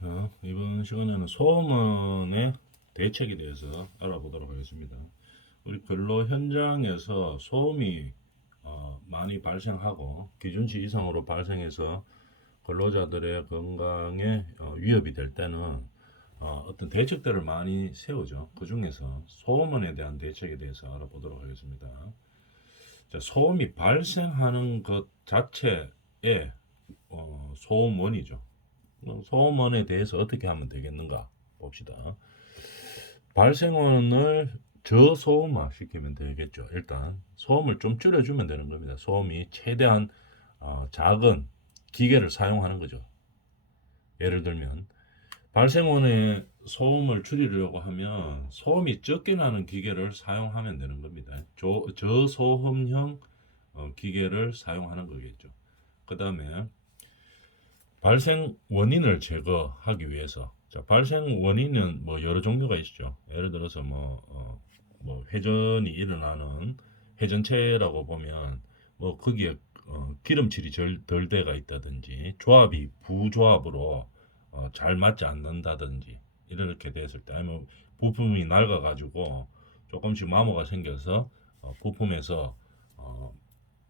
자, 이번 시간에는 소음원의 대책에 대해서 알아보도록 하겠습니다. 우리 근로 현장에서 소음이 많이 발생하고 기준치 이상으로 발생해서 근로자들의 건강에 위협이 될 때는 어떤 대책들을 많이 세우죠. 그 중에서 소음원에 대한 대책에 대해서 알아보도록 하겠습니다. 자, 소음이 발생하는 것 자체에 소음원이죠. 소음원에 대해서 어떻게 하면 되겠는가 봅시다. 발생원을 저소음화 시키면 되겠죠. 일단 소음을 좀 줄여주면 되는 겁니다. 소음이 최대한 작은 기계를 사용하는 거죠. 예를 들면 발생원의 소음을 줄이려고 하면 소음이 적게 나는 기계를 사용하면 되는 겁니다. 저소음형 기계를 사용하는 거겠죠. 그 다음에 발생 원인을 제거하기 위해서, 자, 발생 원인은 뭐 여러 종류가 있죠. 예를 들어서 뭐 회전이 일어나는 회전체라고 보면 뭐 거기에 기름칠이 덜 돼가 있다든지 조합이 부조합으로 잘 맞지 않는다든지 이렇게 됐을 때, 아니면 부품이 낡아 가지고 조금씩 마모가 생겨서 부품에서 어,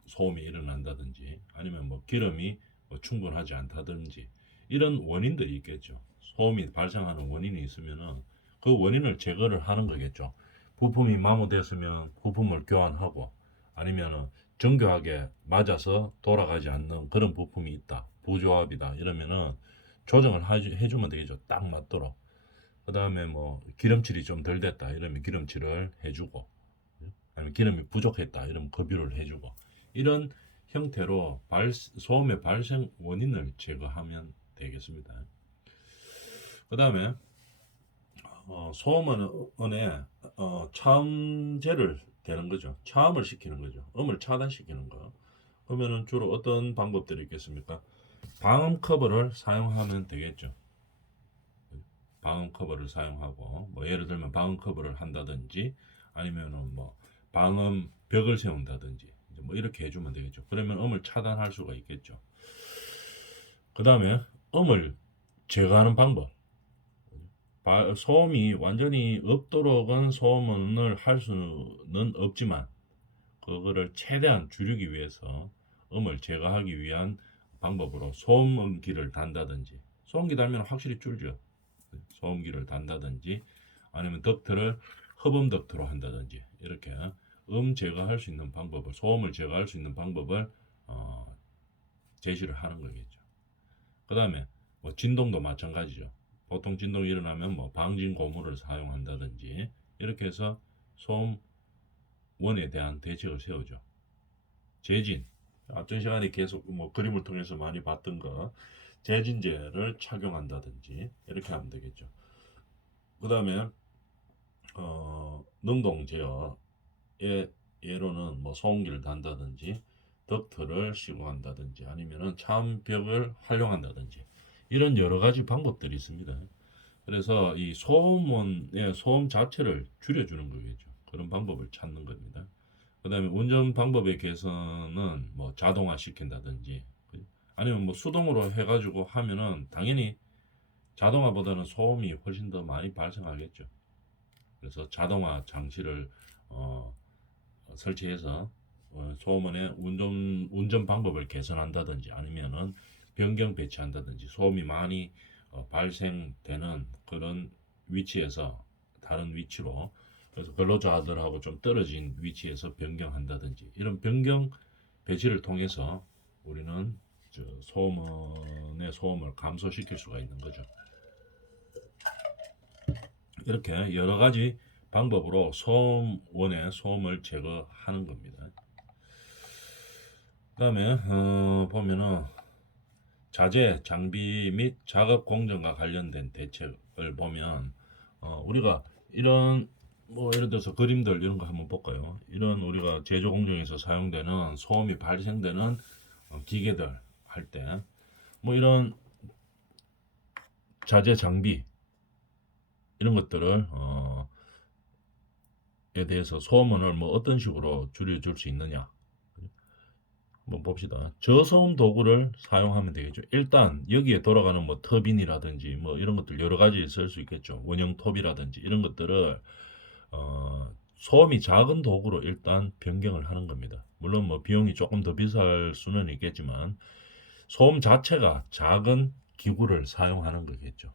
소음이 일어난다든지, 아니면 뭐 기름이 충분하지 않다든지 이런 원인들이 있겠죠. 소음이 발생하는 원인이 있으면은 그 원인을 제거를 하는 거겠죠. 부품이 마모됐으면 부품을 교환하고, 아니면은 정교하게 맞아서 돌아가지 않는 그런 부품이 있다, 부조합이다 이러면은 조정을 해주면 되겠죠. 딱 맞도록. 그 다음에 뭐 기름칠이 좀 덜 됐다 이러면 기름칠을 해주고, 아니면 기름이 부족했다 이러면 급유를 해주고, 이런 형태로 소음의 발생 원인을 제거하면 되겠습니다. 그 다음에 소음원에 차음제를 대는 거죠. 차음을 시키는 거죠. 음을 차단시키는 거. 그러면은 주로 어떤 방법들이 있겠습니까? 방음 커버를 사용하면 되겠죠. 방음 커버를 사용하고, 뭐 예를 들면 방음 커버를 한다든지, 아니면은 뭐 방음 벽을 세운다든지, 뭐 이렇게 해주면 되겠죠. 그러면 음을 차단할 수가 있겠죠. 그 다음에 음을 제거하는 방법. 소음이 완전히 없도록은 소음을 할 수는 없지만, 그거를 최대한 줄이기 위해서 음을 제거하기 위한 방법으로 소음기를 단다든지, 소음기 달면 확실히 줄죠. 소음기를 단다든지, 아니면 덕트를 흡음 덕트로 한다든지, 이렇게 제거할 수 있는 방법을, 소음을 제거할 수 있는 방법을 제시를 하는 거겠죠. 그 다음에 뭐 진동도 마찬가지죠. 보통 진동이 일어나면 뭐 방진 고무를 사용한다든지 이렇게 해서 소음원에 대한 대책을 세우죠. 재진, 앞전 시간에 계속 뭐 그림을 통해서 많이 봤던 거, 재진제를 착용한다든지 이렇게 하면 되겠죠. 그 다음에 능동 제어의 예로는 뭐 소음기를 단다든지 덕트를 시공한다든지, 아니면은 차음벽을 활용한다든지, 이런 여러 가지 방법들이 있습니다. 그래서 이 소음의 소음 자체를 줄여주는 거겠죠. 그런 방법을 찾는 겁니다. 그 다음에 운전 방법의 개선은 뭐 자동화 시킨다든지, 아니면 뭐 수동으로 해가지고 하면은 당연히 자동화보다는 소음이 훨씬 더 많이 발생하겠죠. 그래서 자동화 장치를 어, 설치해서 소음원의 운전 방법을 개선한다든지, 아니면은 변경 배치한다든지, 소음이 많이 발생되는 그런 위치에서 다른 위치로, 그래서 근로자들하고 좀 떨어진 위치에서 변경한다든지, 이런 변경 배치를 통해서 우리는 소음원의 소음을 감소시킬 수가 있는 거죠. 이렇게 여러 가지 방법으로 소음원의 소음을 제거하는 겁니다. 그다음에 보면은 자재, 장비 및 작업 공정과 관련된 대책을 보면, 우리가 이런 뭐 예를 들어서 그림들 이런 거 한번 볼까요? 이런 우리가 제조 공정에서 사용되는 소음이 발생되는 기계들 할 때, 뭐 이런 자재, 장비 이런 것들을 에 대해서 소음을 뭐 어떤 식으로 줄여줄 수 있느냐, 한번 봅시다. 저소음 도구를 사용하면 되겠죠. 일단 여기에 돌아가는 뭐 터빈이라든지 뭐 이런 것들 여러 가지 쓸 수 있겠죠. 원형톱이라든지 이런 것들을 소음이 작은 도구로 일단 변경을 하는 겁니다. 물론 뭐 비용이 조금 더 비쌀 수는 있겠지만 소음 자체가 작은 기구를 사용하는 거겠죠.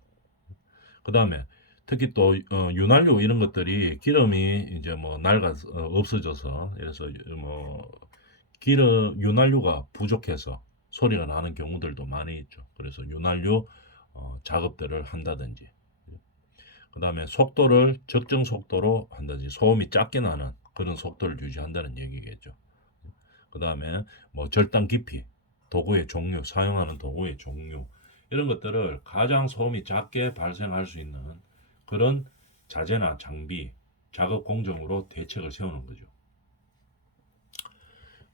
그 다음에 특히 또 윤활유 이런 것들이 기름이 이제 뭐 낡아서 없어져서 그래서 뭐 기름 윤활유가 부족해서 소리가 나는 경우들도 많이 있죠. 그래서 윤활유 작업들을 한다든지 그 다음에 속도를 적정 속도로 한다든지 소음이 작게 나는 그런 속도를 유지한다는 얘기겠죠. 그 다음에 뭐 절단 깊이, 도구의 종류, 사용하는 도구의 종류 이런 것들을 가장 소음이 작게 발생할 수 있는 그런 자재나 장비, 작업 공정으로 대책을 세우는 거죠.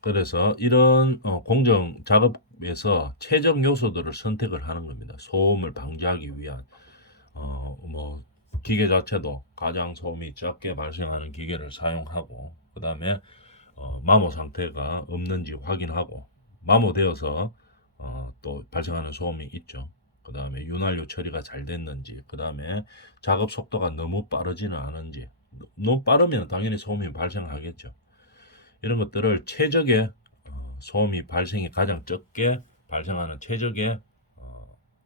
그래서 이런 공정 작업에서 최적 요소들을 선택을 하는 겁니다. 소음을 방지하기 위한 뭐 기계 자체도 가장 소음이 작게 발생하는 기계를 사용하고 그 다음에 마모 상태가 없는지 확인하고 마모되어서 또 발생하는 소음이 있죠. 그 다음에 윤활유 처리가 잘 됐는지 그 다음에 작업 속도가 너무 빠르지는 않은지 너무 빠르면 당연히 소음이 발생하겠죠. 이런 것들을 최적의 소음이 발생이 가장 적게 발생하는 최적의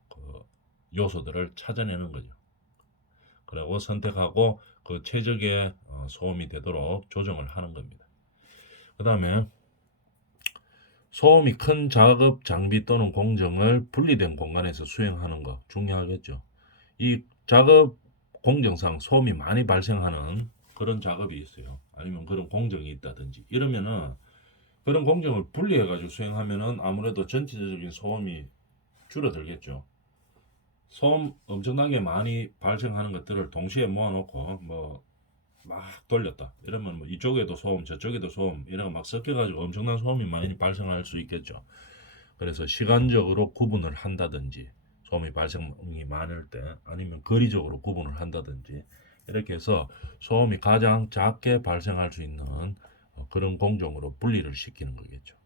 그 요소들을 찾아내는 거죠. 그리고 선택하고 그 최적의 소음이 되도록 조정을 하는 겁니다. 그 다음에 소음이 큰 작업 장비 또는 공정을 분리된 공간에서 수행하는 거 중요하겠죠. 이 작업 공정상 소음이 많이 발생하는 그런 작업이 있어요. 아니면 그런 공정이 있다든지 이러면은 그런 공정을 분리해 가지고 수행하면은 아무래도 전체적인 소음이 줄어들겠죠. 소음 엄청나게 많이 발생하는 것들을 동시에 모아놓고 뭐 막 돌렸다 이러면 뭐 이쪽에도 소음 저쪽에도 소음 이런 거 막 섞여가지고 엄청난 소음이 많이 발생할 수 있겠죠. 그래서 시간적으로 구분을 한다든지 소음이 발생이 많을 때 아니면 거리적으로 구분을 한다든지 이렇게 해서 소음이 가장 작게 발생할 수 있는 그런 공정으로 분리를 시키는 거겠죠.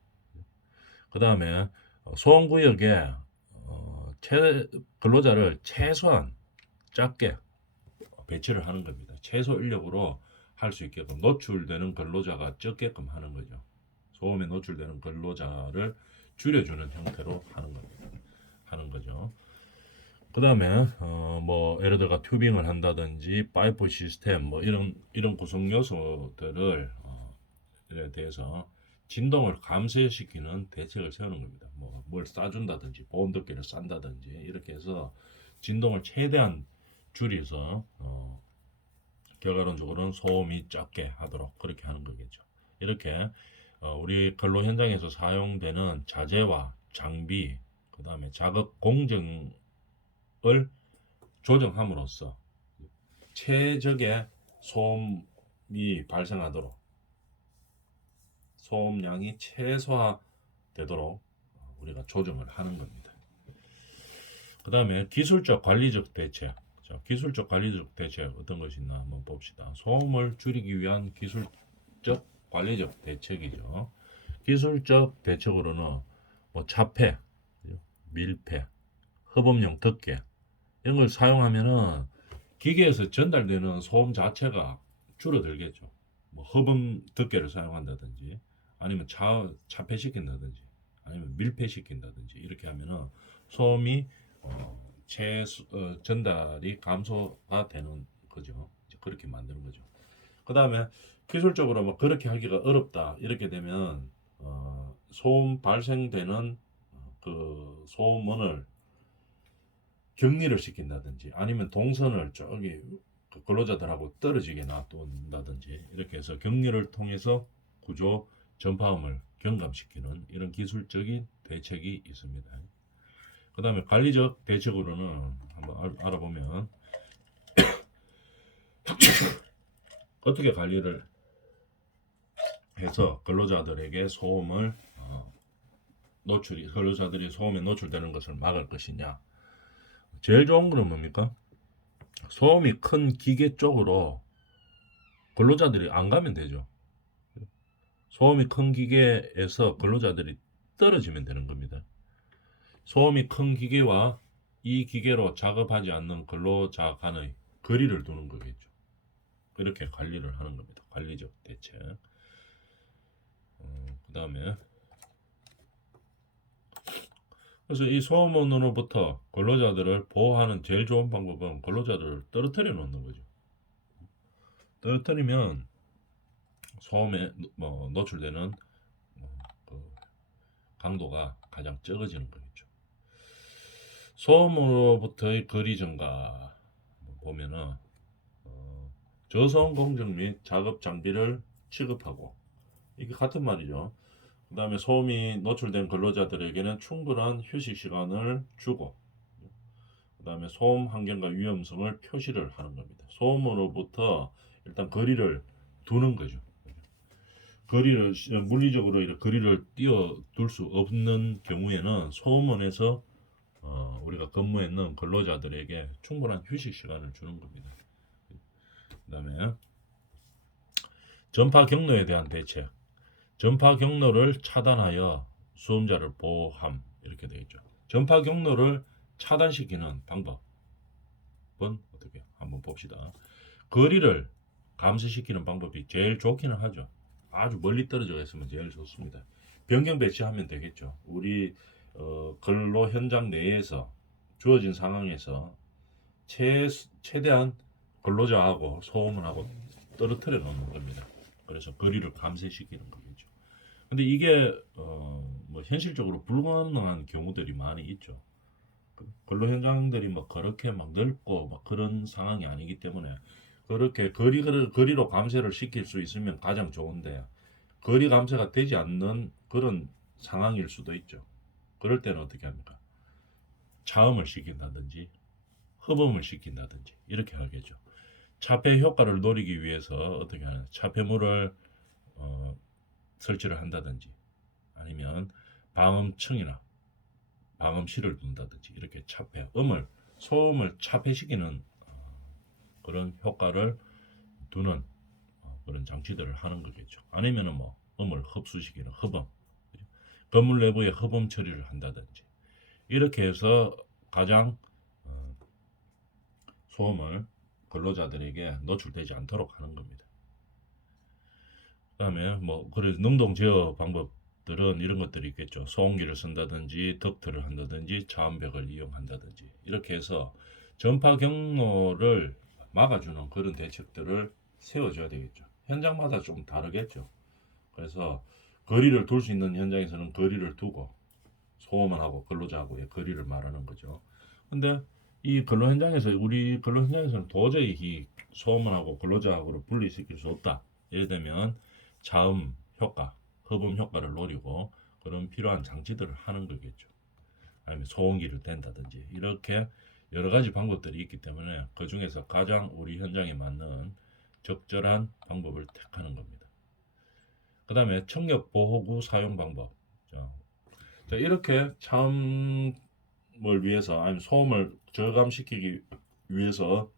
그 다음에 소음구역에 근로자를 최소한 작게 배치를 하는 겁니다. 최소 인력으로 할 수 있게끔 노출되는 근로자가 적게끔 하는 거죠. 소음에 노출되는 근로자를 줄여주는 형태로 하는 거죠. 그 다음에 뭐 예를 들어 튜빙을 한다든지 파이프 시스템 뭐 이런 구성 요소들을 에 대해서 진동을 감소시키는 대책을 세우는 겁니다. 뭐 뭘 싸준다든지 보온덮개를 싼다든지 이렇게 해서 진동을 최대한 줄여서 결과론적으로는 소음이 작게 하도록 그렇게 하는 거겠죠. 이렇게 우리 근로 현장에서 사용되는 자재와 장비, 그 다음에 작업 공정을 조정함으로써 최적의 소음이 발생하도록 소음량이 최소화되도록 우리가 조정을 하는 겁니다. 그 다음에 기술적 관리적 대책. 자, 기술적 관리적 대책 어떤 것이 있나 한번 봅시다. 소음을 줄이기 위한 기술적 관리적 대책이죠. 기술적 대책으로는 뭐 차폐, 밀폐, 흡음용 덮개 이런 걸 사용하면은 기계에서 전달되는 소음 자체가 줄어들겠죠. 뭐 흡음 덮개를 사용한다든지 아니면 차폐시킨다든지 아니면 밀폐시킨다든지 이렇게 하면은 소음이 전달이 감소가 되는 거죠. 그렇게 만드는 거죠. 그 다음에 기술적으로 뭐 그렇게 하기가 어렵다 이렇게 되면 소음 발생되는 그 소음원을 격리를 시킨다든지 아니면 동선을 저기 그 근로자들하고 떨어지게 놔둔다든지 이렇게 해서 격리를 통해서 구조 전파음을 경감시키는 이런 기술적인 대책이 있습니다. 그 다음에 관리적 대책으로는 한번 알아보면 어떻게 관리를 해서 근로자들에게 소음을 근로자들이 소음에 노출되는 것을 막을 것이냐. 제일 좋은 거는 뭡니까? 소음이 큰 기계 쪽으로 근로자들이 안 가면 되죠. 소음이 큰 기계에서 근로자들이 떨어지면 되는 겁니다. 소음이 큰 기계와 이 기계로 작업하지 않는 근로자 간의 거리를 두는 거겠죠. 이렇게 관리를 하는 겁니다. 관리적 대책. 그 다음에 그래서 이 소음으로부터 근로자들을 보호하는 제일 좋은 방법은 근로자들을 떨어뜨려 놓는 거죠. 떨어뜨리면 소음에 노출되는 그 강도가 가장 적어지는 거겠죠. 소음으로부터의 거리 증가 보면은 저소음 공정 및 작업 장비를 취급하고 이게 같은 말이죠. 그 다음에 소음이 노출된 근로자들에게는 충분한 휴식 시간을 주고 그 다음에 소음 환경과 위험성을 표시를 하는 겁니다. 소음으로부터 일단 거리를 두는 거죠. 거리를 물리적으로 이렇게 거리를 띄워둘 수 없는 경우에는 소음원에서 우리가 근무에 있는 근로자들에게 충분한 휴식 시간을 주는 겁니다. 그 다음에 전파 경로에 대한 대책. 전파 경로를 차단하여 수험자를 보호함 이렇게 되겠죠. 전파 경로를 차단시키는 방법은 어떻게 한번 봅시다. 거리를 감소시키는 방법이 제일 좋기는 하죠. 아주 멀리 떨어져 있으면 제일 좋습니다. 변경 배치하면 되겠죠. 우리 근로 현장 내에서 주어진 상황에서 최대한 근로자하고 소음원하고 떨어뜨려 놓는 겁니다. 그래서 거리를 감소시키는 거겠죠. 근데 이게 뭐 현실적으로 불가능한 경우들이 많이 있죠. 근로 현장들이 뭐 그렇게 막 넓고 막 그런 상황이 아니기 때문에 그렇게 거리로 감쇄를 시킬 수 있으면 가장 좋은데 거리 감쇄가 되지 않는 그런 상황일 수도 있죠. 그럴 때는 어떻게 합니까? 차음을 시킨다든지 흡음을 시킨다든지 이렇게 하겠죠. 차폐 효과를 노리기 위해서 어떻게 하냐? 차폐물을 설치를 한다든지 아니면 방음층이나 방음실을 둔다든지 이렇게 소음을 차폐시키는 그런 효과를 두는 그런 장치들을 하는 거겠죠. 아니면은 뭐 음을 흡수시키는 흡음, 건물 내부에 흡음 처리를 한다든지 이렇게 해서 가장 소음을 근로자들에게 노출되지 않도록 하는 겁니다. 그다음에 뭐 그래 능동 제어 방법들은 이런 것들이 있겠죠. 소음기를 쓴다든지 덕트를 한다든지 차음벽을 이용한다든지 이렇게 해서 전파 경로를 막아주는 그런 대책들을 세워줘야 되겠죠. 현장마다 좀 다르겠죠. 그래서 거리를 둘 수 있는 현장에서는 거리를 두고 소음을 하고 근로자하고의 거리를 말하는 거죠. 근데 이 근로 현장에서 우리 근로 현장에서는 도저히 이 소음을 하고 근로자하고를 분리시킬 수 없다. 예를 들면 자음 효과, 흡음 효과를 노리고 그런 필요한 장치들을 하는 거겠죠. 아니면 소음기를 댄다든지 이렇게 여러 가지 방법들이 있기 때문에 그 중에서 가장 우리 현장에 맞는 적절한 방법을 택하는 겁니다. 그 다음에 청력 보호구 사용 방법. 자, 이렇게 차음을 위해서 아니면 소음을 저감시키기 위해서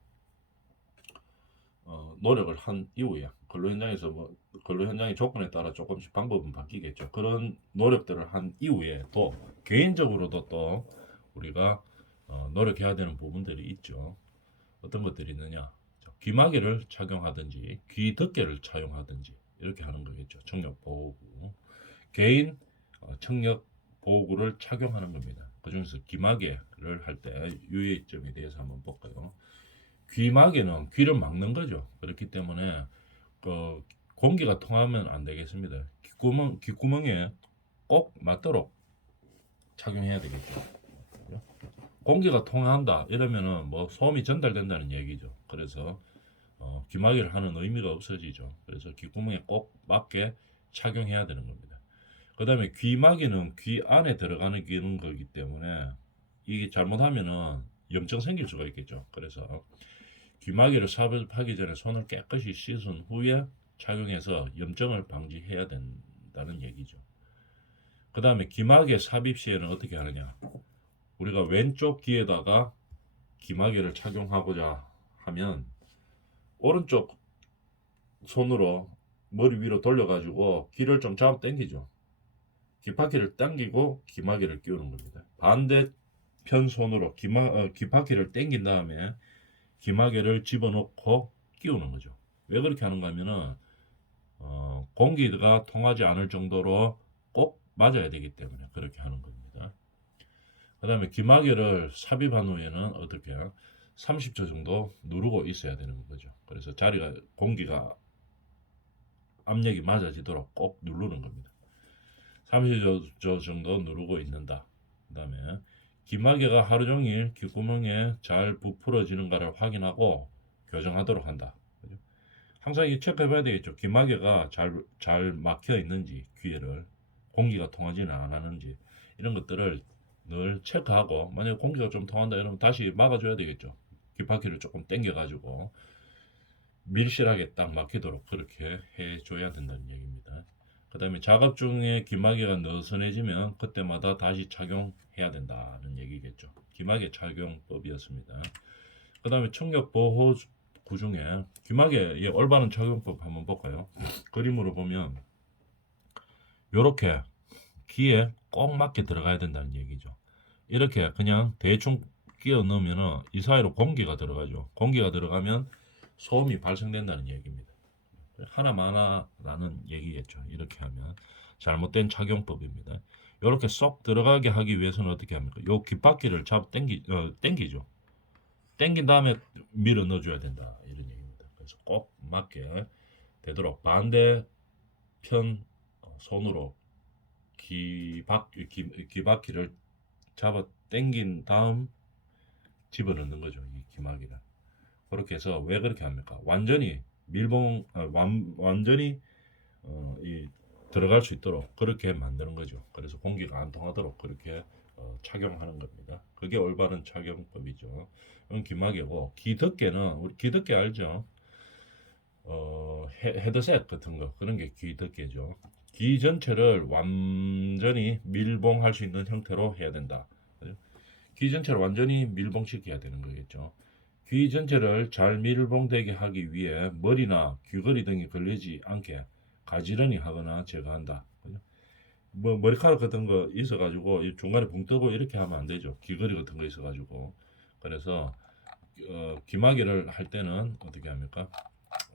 노력을 한 이후에 근로 현장에서 근로 현장의 조건에 따라 조금씩 방법은 바뀌겠죠. 그런 노력들을 한 이후에 또 개인적으로도 또 우리가 노력해야 되는 부분들이 있죠. 어떤 것들이 있느냐? 귀마개를 착용하든지 귀덮개를 착용하든지 이렇게 하는 거겠죠. 청력 보호구. 개인 청력 보호구를 착용하는 겁니다. 그 중에서 귀마개를 할 때 유의점에 대해서 한번 볼까요? 귀마개는 귀를 막는 거죠. 그렇기 때문에 그 공기가 통하면 안 되겠습니다. 귓구멍에 꼭 맞도록 착용해야 되겠죠. 공기가 통한다 이러면은 뭐 소음이 전달된다는 얘기죠. 그래서 귀마개를 하는 의미가 없어지죠. 그래서 귓구멍에 꼭 맞게 착용해야 되는 겁니다. 그 다음에 귀마개는 귀 안에 들어가는 기는 거기 때문에 이게 잘못하면은 염증 생길 수가 있겠죠. 그래서 귀마개를 삽입하기 전에 손을 깨끗이 씻은 후에 착용해서 염증을 방지해야 된다는 얘기죠. 그 다음에 귀마개 삽입 시에는 어떻게 하느냐? 우리가 왼쪽 귀에다가 귀마개를 착용하고자 하면 오른쪽 손으로 머리 위로 돌려가지고 귀를 좀 잡아 당기죠. 귓바퀴를 당기고 귀마개를 끼우는 겁니다. 반대편 손으로 귓바퀴를 당긴 다음에 귀마개를 집어넣고 끼우는 거죠. 왜 그렇게 하는가 하면은 공기가 통하지 않을 정도로 꼭 맞아야 되기 때문에 그렇게 하는 겁니다. 그 다음에 귀마개를 삽입한 후에는 어떻게 30초 정도 누르고 있어야 되는 거죠. 그래서 자리가 공기가 압력이 맞아지도록 꼭 누르는 겁니다. 30초 정도 누르고 있는다. 그 다음에 귀마개가 하루 종일 귓구멍에 잘 부풀어지는가를 확인하고 교정하도록 한다. 항상 이 체크해봐야 되겠죠. 귀마개가 잘 막혀 있는지, 귀에를 공기가 통하지는 않았는지 이런 것들을 늘 체크하고, 만약에 공기가 좀 통한다 이러면 다시 막아줘야 되겠죠. 귓바퀴를 조금 당겨가지고 밀실하게 딱 막히도록 그렇게 해줘야 된다는 얘기입니다. 그 다음에 작업 중에 귀마개가 느슨해지면 그때마다 다시 착용해야 된다는 얘기겠죠. 귀마개 착용법이었습니다. 그 다음에 청력 보호 구중에 귀마개의 올바른 착용법 한번 볼까요? 그림으로 보면 이렇게 귀에 꼭 맞게 들어가야 된다는 얘기죠. 이렇게 그냥 대충 끼워 넣으면 이 사이로 공기가 들어가죠. 공기가 들어가면 소음이 발생된다는 얘기입니다. 하나마나라는 얘기겠죠. 이렇게 하면 잘못된 착용법입니다. 이렇게 쏙 들어가게 하기 위해서는 어떻게 합니까? 요 귓바퀴를 당기죠. 당긴 다음에 밀어 넣어줘야 된다. 이런 얘기입니다. 그래서 꼭 맞게 되도록 반대편 손으로 귀바퀴를 잡아 당긴 다음 집어넣는 거죠. 이 귀마개를. 그렇게 해서 왜 그렇게 합니까? 완전히 완전히 이 들어갈 수 있도록 그렇게 만드는 거죠. 그래서 공기가 안 통하도록 그렇게 착용하는 겁니다. 그게 올바른 착용법이죠. 이건 귀마개고, 귀덮개는 우리 귀덮개 알죠? 헤드셋 같은 거 그런 게 귀덮개죠. 귀 전체를 완전히 밀봉할 수 있는 형태로 해야 된다. 귀 전체를 완전히 밀봉시켜야 되는 거겠죠. 귀 전체를 잘 밀봉되게 하기 위해 머리나 귀걸이 등이 걸리지 않게 가지런히 하거나 제거한다. 뭐 머리카락 같은 거 있어가지고 중간에 붕 뜨고 이렇게 하면 안 되죠. 귀걸이 같은 거 있어가지고. 그래서 귀마개를 할 때는 어떻게 합니까?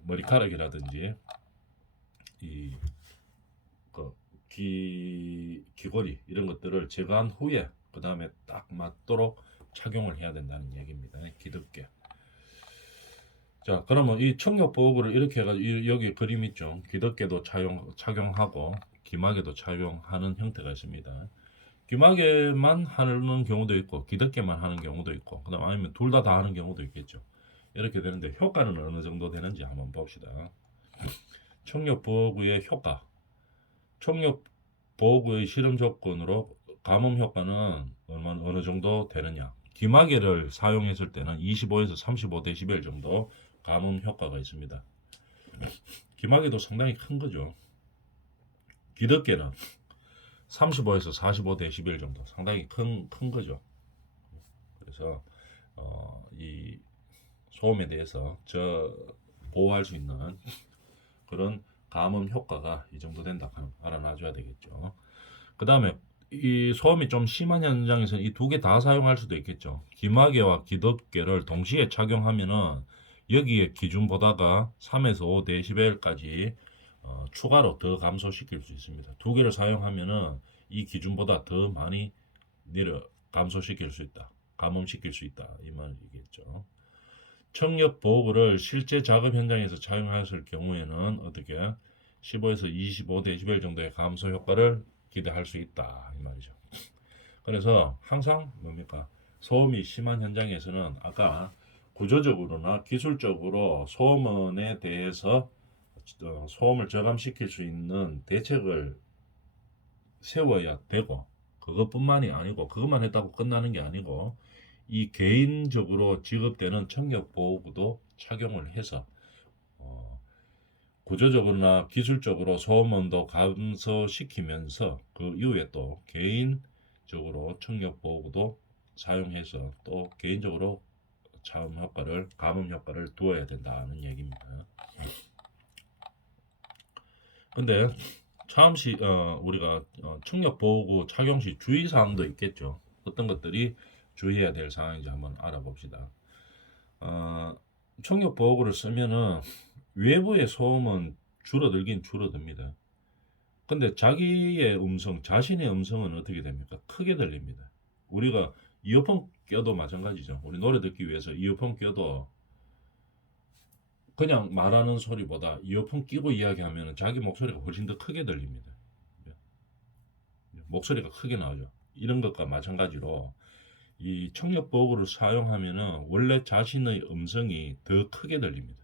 머리카락이라든지 이 귀걸이 이런 것들을 제거한 후에 그 다음에 딱 맞도록 착용을 해야 된다는 얘기입니다. 귀덮개. 자, 그러면 이 청력 보호구를 이렇게 해가지고 여기 그림 있죠. 귀덮개도 착용하고 귀마개도 착용하는 형태가 있습니다. 귀마개만 하는 경우도 있고 귀덮개만 하는 경우도 있고, 그다음 아니면 둘 다 하는 경우도 있겠죠. 이렇게 되는데 효과는 어느 정도 되는지 한번 봅시다. 청력 보호구의 효과. 청력 보호구의 실험 조건으로 감음 효과는 어느 정도 되느냐. 귀마개를 사용했을 때는 25에서 35dB 정도 감음 효과가 있습니다. 귀마개도 상당히 큰 거죠. 귀덮개는 35에서 45dB 정도 상당히 큰 거죠. 그래서 이 소음에 대해서 보호할 수 있는 그런 감음 효과가 이 정도 된다 알아놔줘야 되겠죠. 그 다음에 이 소음이 좀 심한 현장에서는 이 두 개 다 사용할 수도 있겠죠. 귀마개와 귀덮개를 동시에 착용하면은 여기에 기준보다가 3에서 5dB까지 추가로 더 감소시킬 수 있습니다. 두 개를 사용하면은 이 기준보다 더 많이 감소시킬 수 있다. 감음시킬 수 있다. 이 말이겠죠. 청력 보호구를 실제 작업 현장에서 착용하였을 경우에는 어떻게 15에서 25dB 정도의 감소 효과를 기대할 수 있다. 이 말이죠. 그래서 항상 뭡니까? 소음이 심한 현장에서는 아까 구조적으로나 기술적으로 소음에 대해서 소음을 저감시킬 수 있는 대책을 세워야 되고, 그것뿐만이 아니고 그것만 했다고 끝나는 게 아니고 이 개인적으로 지급되는 청력 보호구도 착용을 해서 구조적으로나 기술적으로 소음 온도 감소시키면서 그 이후에 또 개인적으로 청력 보호구도 사용해서 또 개인적으로 감음 효과를 두어야 된다는 얘기입니다. 근데 차음 시 우리가 청력 보호구 착용 시 주의 사항도 있겠죠. 어떤 것들이 주의해야 될 사항인지 한번 알아봅시다. 어, 청력 보호구를 쓰면은 외부의 소음은 줄어들긴 줄어듭니다. 근데 자기의 음성, 자신의 음성은 어떻게 됩니까? 크게 들립니다. 우리가 이어폰 껴도 마찬가지죠. 우리 노래 듣기 위해서 이어폰 껴도 그냥 말하는 소리보다 이어폰 끼고 이야기하면 자기 목소리가 훨씬 더 크게 들립니다. 목소리가 크게 나오죠. 이런 것과 마찬가지로 이 청력 보호구를 사용하면은 원래 자신의 음성이 더 크게 들립니다.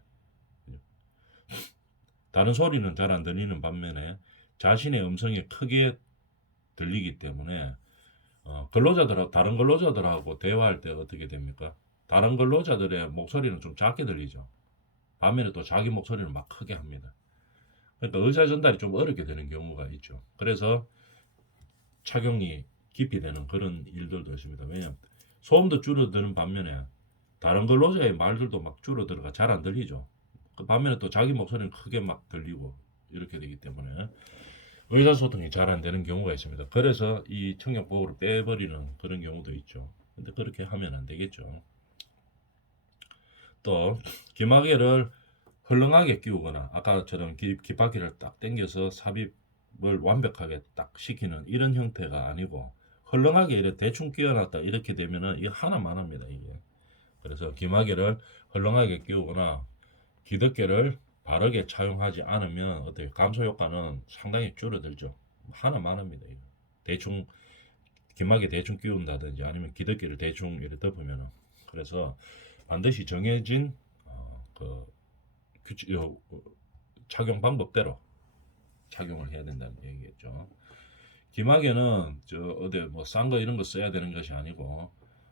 다른 소리는 잘 안 들리는 반면에 자신의 음성이 크게 들리기 때문에 다른 근로자들하고 대화할 때 어떻게 됩니까? 다른 근로자들의 목소리는 좀 작게 들리죠. 반면에 또 자기 목소리는 막 크게 합니다. 그러니까 의사 전달이 좀 어렵게 되는 경우가 있죠. 그래서 착용이 깊이 되는 그런 일들도 있습니다. 왜냐하면 소음도 줄어드는 반면에 다른 근로자의 말들도 막 줄어들어가 잘 안 들리죠. 그 반면에 또 자기 목소리는 크게 막 들리고 이렇게 되기 때문에 의사소통이 잘 안 되는 경우가 있습니다. 그래서 이 청력 보호를 빼버리는 그런 경우도 있죠. 근데 그렇게 하면 안 되겠죠. 또 기마개를 헐렁하게 끼우거나 아까처럼 깃바퀴를 딱 당겨서 삽입을 완벽하게 딱 시키는 이런 형태가 아니고 헐렁하게 이렇게 대충 끼워놨다 이렇게 되면은 이거 하나만 합니다 이게. 그래서 기마개를 헐렁하게 끼우거나 기덮개를 바르게 차용하지 않으면 어떻게 감소 효과는 상당히 줄어들죠. 하나만 합니다 이거. 대충 기마개 대충 끼운다든지 아니면 기덮개를 대충 이렇게 덮으면은. 그래서 반드시 정해진 그 규칙, 착용 방법대로 착용을 해야 된다는 얘기겠죠. 기마개는 저 어디 뭐 싼 거 이런 거 써야 되는 것이 아니고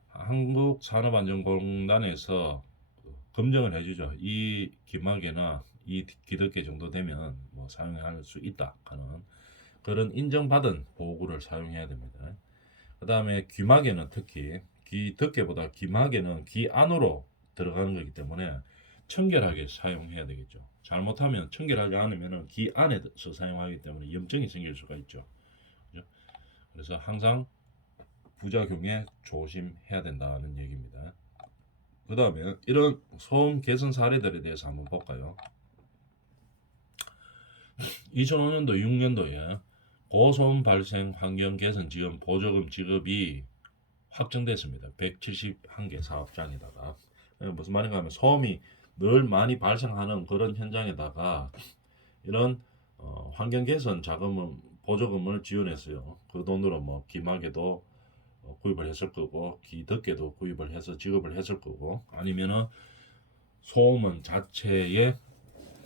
한국산업안전공단에서 검증을 해주죠. 이 기마개나 이 기덮개 정도 되면 뭐 사용할 수 있다 하는 그런 인정받은 보호구를 사용해야 됩니다. 그 다음에 귀마개는 특히 기덮개보다 귀마개는 귀 안으로 들어가는 거기 때문에 청결하게 사용해야 되겠죠. 잘못하면 청결하지 않으면 귀 안에서 사용하기 때문에 염증이 생길 수가 있죠. 그죠? 그래서 항상 부작용에 조심해야 된다는 얘기입니다. 그 다음에 이런 소음 개선 사례들에 대해서 한번 볼까요? 2005년도 6년도에 고소음 발생 환경 개선 지원 보조금 지급이 확정됐습니다. 171개 사업장에다가. 무슨 말인가 하면 소음이 늘 많이 발생하는 그런 현장에다가 이런 환경 개선 자금을 보조금을 지원했어요. 그 돈으로 뭐 기마개도 구입을 했을 거고 기덮개도 구입을 해서 지급을 했을 거고 아니면은 소음은 자체의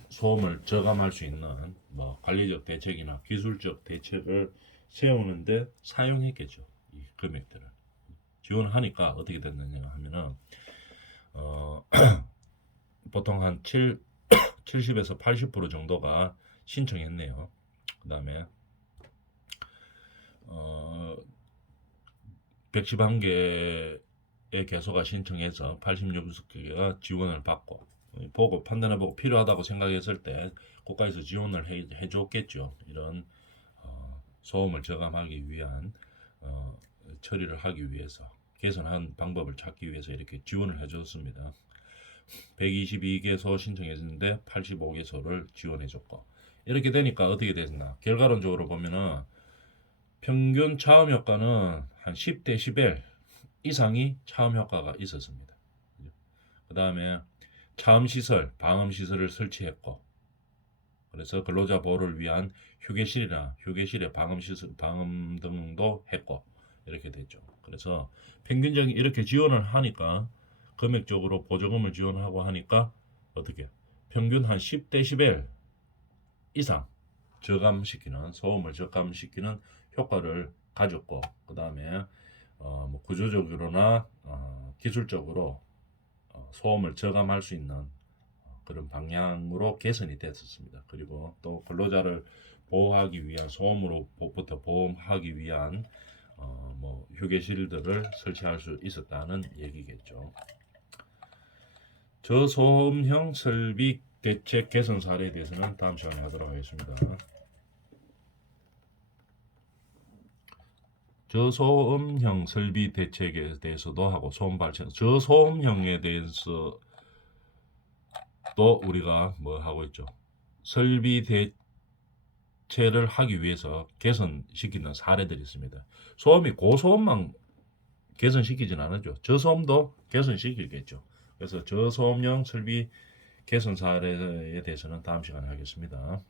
소음을 저감할 수 있는 뭐 관리적 대책이나 기술적 대책을 세우는데 사용했겠죠. 이 금액들을 지원하니까 어떻게 됐느냐 하면은 어, 보통 한 70에서 80% 정도가 신청했네요. 그 다음에 111개의 개소가 신청해서 86개가 지원을 받고 보고 판단해보고 필요하다고 생각했을 때 국가에서 지원을 해줬겠죠. 이런 소음을 저감하기 위한 처리를 하기 위해서 개선한 방법을 찾기 위해서 이렇게 지원을 해줬습니다. 122개소 신청했는데 85개소를 지원해줬고 이렇게 되니까 어떻게 됐나 결과론적으로 보면은 평균 차음 효과는 한 10dB 이상이 차음 효과가 있었습니다. 그 다음에 차음 시설, 방음 시설을 설치했고 그래서 근로자 보호를 위한 휴게실에 방음 시설, 방음 등도 했고 이렇게 됐죠. 그래서 평균적인 이렇게 지원을 하니까 금액적으로 보조금을 지원하고 하니까 어떻게 평균 한 10dB 이상 저감시키는 소음을 저감시키는 효과를 가졌고 그 다음에 뭐 구조적으로나 기술적으로 소음을 저감할 수 있는 그런 방향으로 개선이 됐었습니다. 그리고 또 근로자를 보호하기 위한 소음으로부터 보호하기 위한 뭐 휴게실들을 설치할 수 있었다는 얘기겠죠. 저소음형 설비 대책 개선 사례에 대해서는 다음 시간에 하도록 하겠습니다. 저소음형 설비 대책에 대해서도 하고 소음 발생 저소음형에 대해서 또 우리가 뭐 하고 있죠. 설비 대체를 하기 위해서 개선시키는 사례들이 있습니다. 소음이 고소음만 개선시키진 않았죠. 저소음도 개선시키겠죠. 그래서 저소음형 설비 개선 사례에 대해서는 다음 시간에 하겠습니다.